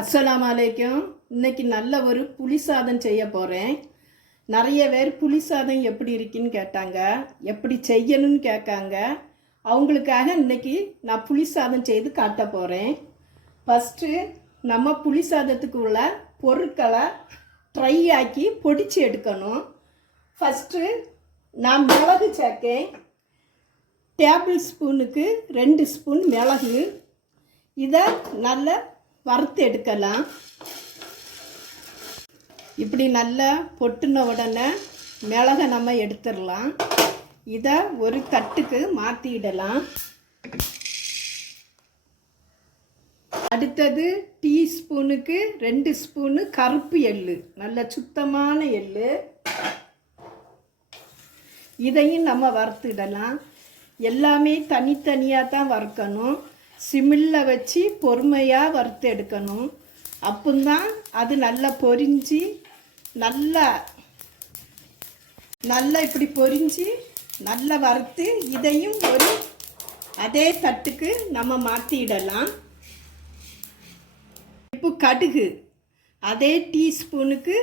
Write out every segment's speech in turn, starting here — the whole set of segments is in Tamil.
அஸ்ஸலாமு அலைக்கும். இன்னைக்கு நல்ல ஒரு புளி சாதம் செய்ய போகிறேன். நிறைய பேர் புளி சாதம் எப்படி இருக்குன்னு கேட்டாங்க, எப்படி செய்யணும்னு கேட்காங்க. அவங்களுக்காக இன்னைக்கு நான் புளி சாதம் செய்து காட்ட போகிறேன். ஃபஸ்ட்டு நம்ம புளி சாதத்துக்கு உள்ள பொருட்களை ட்ரை ஆக்கி பொடிச்சு எடுக்கணும். ஃபஸ்ட்டு நான் மிளகு சேர்க்கேன். டேபிள் ஸ்பூனுக்கு 2 ஸ்பூன் மிளகு. இதை நல்லா வறுத்து எடுக்கலாம். இப்படி நல்லா பொட்டுன உடனே மிளகை நம்ம எடுத்துடலாம். இதை ஒரு தட்டுக்கு மாற்றிடலாம். அடுத்தது டீஸ்பூனுக்கு 2 ஸ்பூனு கருப்பு எள்ளு, நல்ல சுத்தமான எள்ளு. இதையும் நம்ம வறுத்துடலாம். எல்லாமே தனித்தனியாக தான் வறுக்கணும். சிம்மில் வச்சு பொறுமையாக வறுத்து எடுக்கணும். அப்போதான் அது நல்லா பொரிஞ்சு நல்லா இப்படி பொரிஞ்சு நல்லா வறுத்து இதையும் ஒரு அதே தட்டுக்கு நம்ம மாற்றிடலாம். இப்போ கடுகு, அதே டீஸ்பூனுக்கு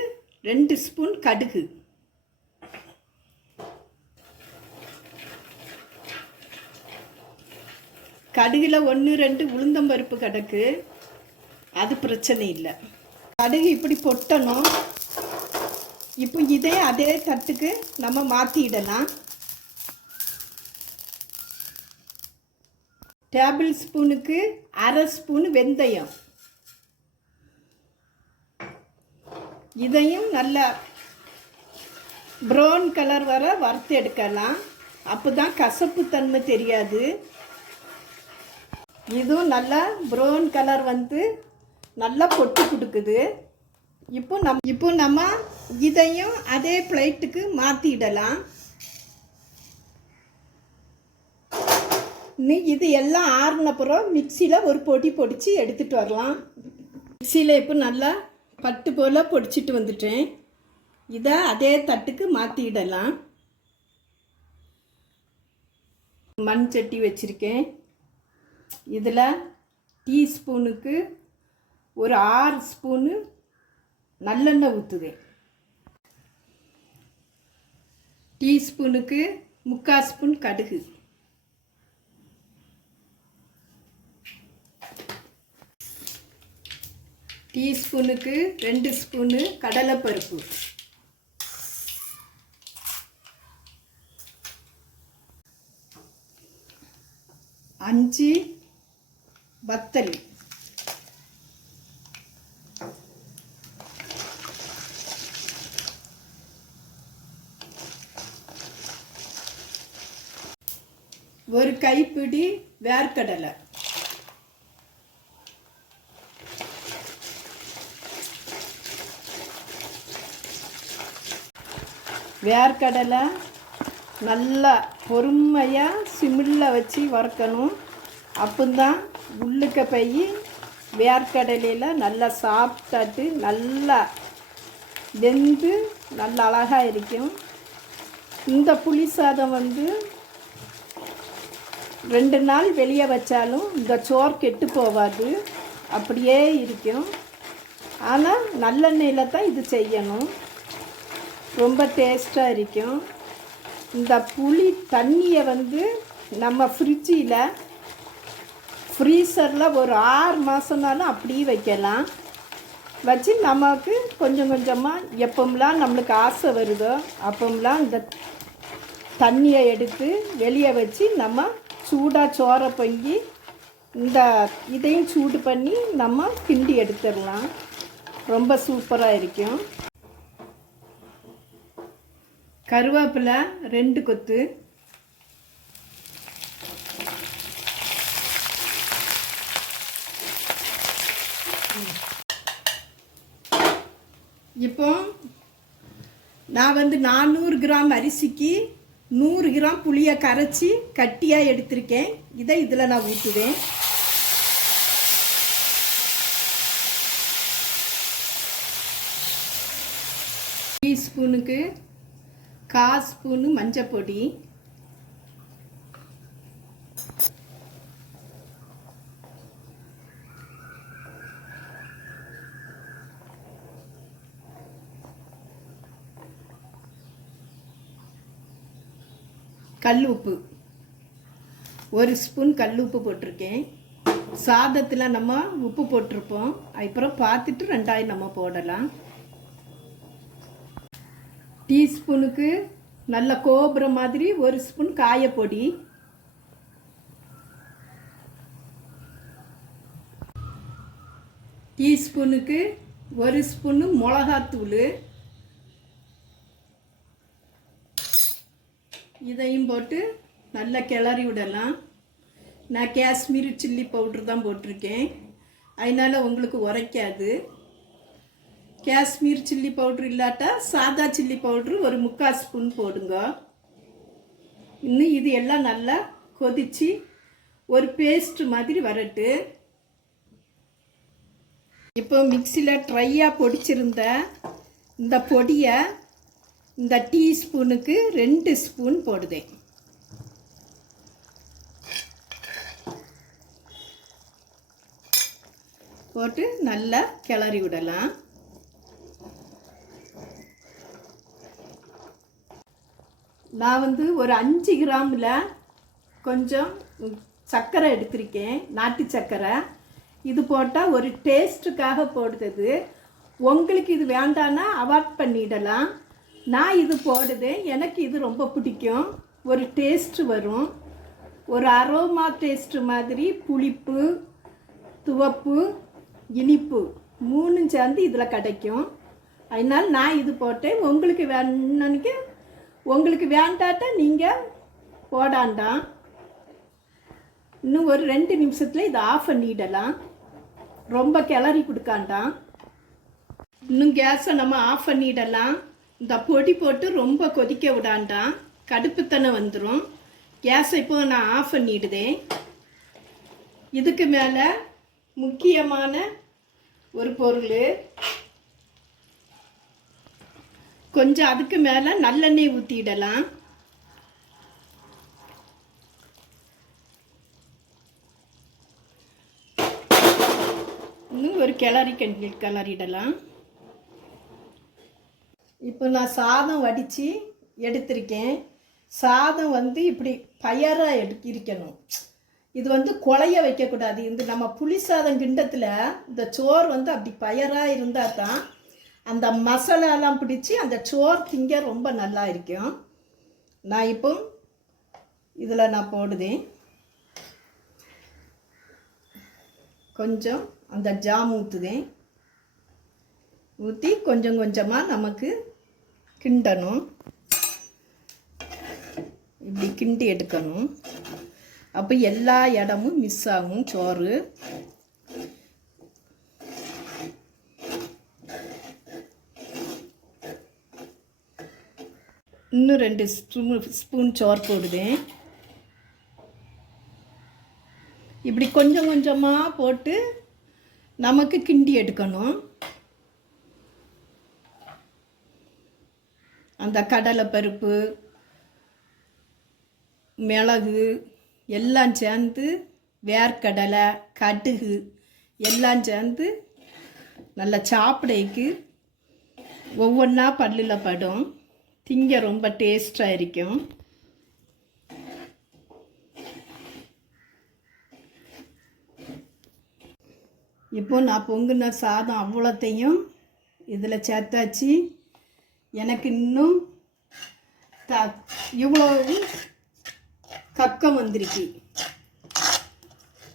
2 ஸ்பூன் கடுகு. கடுகில் 1-2 உளுந்தம்பருப்பு கிடக்கு, அது பிரச்சனை இல்லை. கடுகு இப்படி பொட்டணும். இப்போ இதே அதே தட்டுக்கு நம்ம மாற்றிடலாம். டேபிள் ஸ்பூனுக்கு 1/2 ஸ்பூன் வெந்தயம். இதையும் நல்லா ப்ரௌன் கலர் வர வறுத்து எடுக்கலாம். அப்போ தான் கசப்பு தன்மை தெரியாது. இதுவும் நல்லா ப்ரௌன் கலர் வந்து நல்லா பொட்டு கொடுக்குது. இப்போ நம்ம இதையும் அதே பிளேட்டுக்கு மாற்றிடலாம். இது எல்லாம் ஆறுனப்புறம் மிக்சியில் ஒரு பொடிச்சு எடுத்துகிட்டு வரலாம். மிக்சியில் இப்போ நல்லா பட்டு போல் பொடிச்சிட்டு வந்துட்டேன். இதை அதே தட்டுக்கு மாற்றிடலாம். மண் சட்டி வச்சுருக்கேன். இதில் டீஸ்பூனுக்கு ஒரு 6 ஸ்பூனு நல்லெண்ணெய் ஊற்றுவேன். டீஸ்பூனுக்கு 3/4 ஸ்பூன் கடுகு. டீஸ்பூனுக்கு 2 ஸ்பூனு கடலைப்பருப்பு. அஞ்சு வத்தல். ஒரு கைப்பிடி வேர்க்கடலை. வேர்க்கடலை நல்லா பொறுமையாக சிம்மில் வச்சு வறுக்கணும். அப்போதான் உள்ளுக்க போய் வேர்க்கடலையில் நல்லா சாப்பிட்டாட்டு நல்லா வெந்து நல்லா அழகாக இருக்கும். இந்த புளி சாதம் வந்து 2 நாள் வெளியே வச்சாலும் இந்த சோறு கெட்டு போகாது, அப்படியே இருக்கும். ஆனால் நல்லெண்ணெயில் தான் இது செய்யணும், ரொம்ப டேஸ்ட்டாக இருக்கும். இந்த புளி தண்ணியை வந்து நம்ம ஃப்ரீசரில் ஒரு 6 மாதம்னாலும் அப்படியே வைக்கலாம். வச்சு நமக்கு கொஞ்சம் கொஞ்சமாக எப்போம்லாம் நம்மளுக்கு ஆசை வருதோ அப்போம்லாம் இந்த தண்ணியை எடுத்து வெளியே வச்சு நம்ம சூடாக சோறை பொங்கி இந்த இதையும் சூடு பண்ணி நம்ம கிண்டி எடுத்துடலாம். ரொம்ப சூப்பராக இருக்கும். கருவேப்பிலை 2 கொத்து. இப்போ நான் வந்து 400 கிராம் அரிசிக்கு 100 கிராம் புளியை கரைச்சி கட்டியாக எடுத்திருக்கேன். இதை இதில் நான் ஊற்றுவேன். டீஸ்பூனுக்கு 1/4 ஸ்பூனு மஞ்சள் பொடி. கல் உப்பு, 1 ஸ்பூன் கல் உப்பு போட்டிருக்கேன். சாதத்தில் நம்ம உப்பு போட்டிருப்போம், அப்புறம் பார்த்துட்டு 2ஆவது நம்ம போடலாம். டீஸ்பூனுக்கு நல்ல கோபுர மாதிரி 1 ஸ்பூன் காயப்பொடி, டீஸ்பூனுக்கு 1 ஸ்பூனு மிளகாத்தூள், இதையும் போட்டு நல்லா கிளறி விடலாம். நான் காஷ்மீரி சில்லி பவுட்ரு தான் போட்டிருக்கேன், அதனால் உங்களுக்கு உரைக்காது. காஷ்மீர் சில்லி பவுட்ரு இல்லாட்டா சாதா சில்லி பவுட்ரு 1/4 ஸ்பூன் போடுங்க. இன்னும் இது எல்லாம் நல்லா கொதித்து ஒரு பேஸ்ட் மாதிரி வரட்டு. இப்போ மிக்சியில் ட்ரையாக பொடிச்சிருந்த இந்த பொடியை இந்த டீஸ்பூனுக்கு 2 ஸ்பூன் போடுதேன். போட்டு நல்லா கிளறி விடலாம். நான் வந்து ஒரு 5 கிராமில் கொஞ்சம் சர்க்கரை எடுத்திருக்கேன், நாட்டு சர்க்கரை. இது போட்டால் ஒரு டேஸ்ட்டுக்காக போடுறது. உங்களுக்கு இது வேண்டான்னா அவாய்ட் பண்ணிடலாம். நான் இது போடுதேன், எனக்கு இது ரொம்ப பிடிக்கும். ஒரு டேஸ்ட்டு வரும், ஒரு அரோமா டேஸ்ட்டு மாதிரி. புளிப்பு, துவப்பு, இனிப்பு 3 சேர்ந்து இதில் கிடைக்கும். அதனால் நான் இது போட்டேன். உங்களுக்கு வேணும்னு, உங்களுக்கு வேண்டாட்டா நீங்கள் போடாண்டாம். இன்னும் ஒரு 2 நிமிஷத்தில் இதை ஆஃப் பண்ணிடலாம். ரொம்ப கிளறி கொடுக்காண்டாம். இன்னும் கேஸை நம்ம ஆஃப் பண்ணிடலாம். இந்த பொடி போட்டு ரொம்ப கொதிக்க விடாண்டாம், கடுப்புத்தனை வந்துடும். கேஸை இப்போ நான் ஆஃப் பண்ணிடுதேன். இதுக்கு மேலே முக்கியமான ஒரு பொருள், கொஞ்சம் அதுக்கு மேலே நல்லெண்ணெய் ஊற்றிடலாம். இன்னும் ஒரு கிளறிடலாம். இப்போ நான் சாதம் வடித்து எடுத்திருக்கேன். சாதம் வந்து இப்படி பயராக இருக்கணும். இது வந்து குழைய வைக்கக்கூடாது. இந்த நம்ம புளி சாதம் கிண்டத்தில் இந்த சோறு வந்து அப்படி பயராக இருந்தால் தான் அந்த மசாலாலாம் பிடிச்சி அந்த சோறு திங்க ரொம்ப நல்லா இருக்கும். நான் இப்போ இதில் நான் போடுதேன். கொஞ்சம் அந்த ஜாம் ஊற்றுதேன். ஊற்றி கொஞ்சம் கொஞ்சமாக நமக்கு கிண்டணும். இப்படி கிண்டி எடுக்கணும். அப்போ எல்லா இடமும் மிஸ் ஆகும் சோறு. இன்னும் 2 ஸ்பூன் சோறு போடுதேன். இப்படி கொஞ்சம் கொஞ்சமாக போட்டு நமக்கு கிண்டி எடுக்கணும். அந்த கடலைப்பருப்பு, மிளகு எல்லாம் சேர்ந்து, வேர்க்கடலை, கடுகு எல்லாம் சேர்ந்து நல்லா சாப்பிடைக்கு ஒவ்வொன்றா பல்லில் படும். திங்க ரொம்ப டேஸ்டாக இருக்கும். இப்போ நான் பொங்குன சாதம் அவ்வளோத்தையும் இதில் சேர்த்தாச்சு. எனக்கு இன்னும் இவ்வளோ கக்கம் வந்திருக்கு.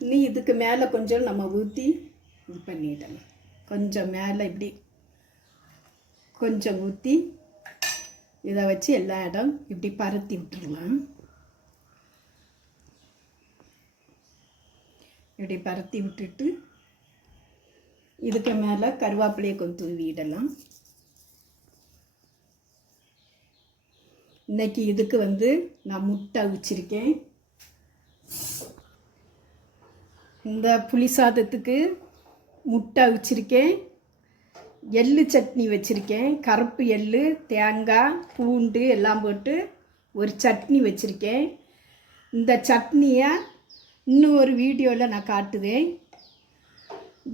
இன்னும் இதுக்கு மேலே கொஞ்சம் நம்ம ஊற்றி இது பண்ணிடலாம். கொஞ்சம் மேலே இப்படி கொஞ்சம் ஊற்றி இதை வச்சு எல்லா இடம் இப்படி பரத்தி விட்டுடலாம். இப்படி பரத்தி விட்டுட்டு இதுக்கு மேலே கருவேப்பிலையை கொஞ்சம் தூவிடலாம். இன்றைக்கி இதுக்கு வந்து நான் முட்டை அவிச்சிருக்கேன். இந்த புளி சாதத்துக்கு முட்டை அவிச்சிருக்கேன். எள்ளு சட்னி வச்சுருக்கேன். கருப்பு எள்ளு, தேங்காய், பூண்டு எல்லாம் போட்டு ஒரு சட்னி வச்சுருக்கேன். இந்த சட்னியை இன்னும் ஒரு வீடியோவில் நான் காட்டுவேன்.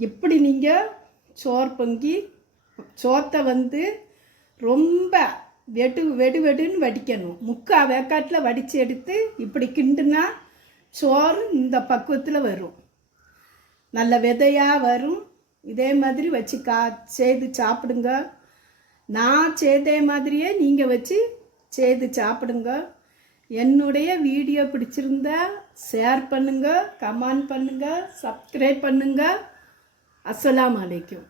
எப்படி நீங்கள் சோறு பொங்கி சோத்தை வந்து ரொம்ப வெடுன்னு வடிக்கணும். முக்கால் வேக்காட்டில் வடித்து எடுத்து இப்படி கிண்டுனா சோறு இந்த பக்குவத்தில் வரும். நல்ல விதையாக வரும். இதே மாதிரி வச்சு செய்து சாப்பிடுங்க. நான் செய்தே மாதிரியே நீங்கள் வச்சு செய்து சாப்பிடுங்க. என்னுடைய வீடியோ பிடிச்சிருந்தா ஷேர் பண்ணுங்கள், கமெண்ட் பண்ணுங்கள், சப்ஸ்கிரைப் பண்ணுங்கள். அஸ்ஸலாமு அலைக்கும்.